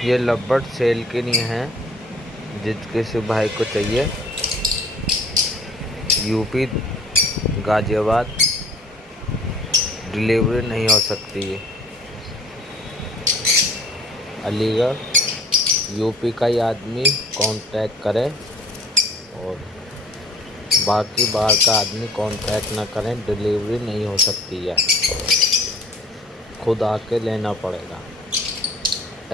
ये लब्बड़ सेल के लिए हैं। जिस किसी भाई को चाहिए, यूपी गाजियाबाद डिलीवरी नहीं हो सकती है। अलीगढ़ यूपी का ही आदमी कांटेक्ट करे और बाकी बाहर का आदमी कांटेक्ट ना करें। डिलीवरी नहीं हो सकती है, खुद आके लेना पड़ेगा।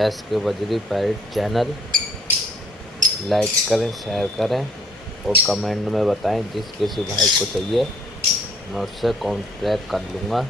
SK बजरी पैरेट चैनल लाइक करें, शेयर करें और कमेंट में बताएं। जिस किसी भाई को चाहिए मैं उससे कांटेक्ट कर लूँगा।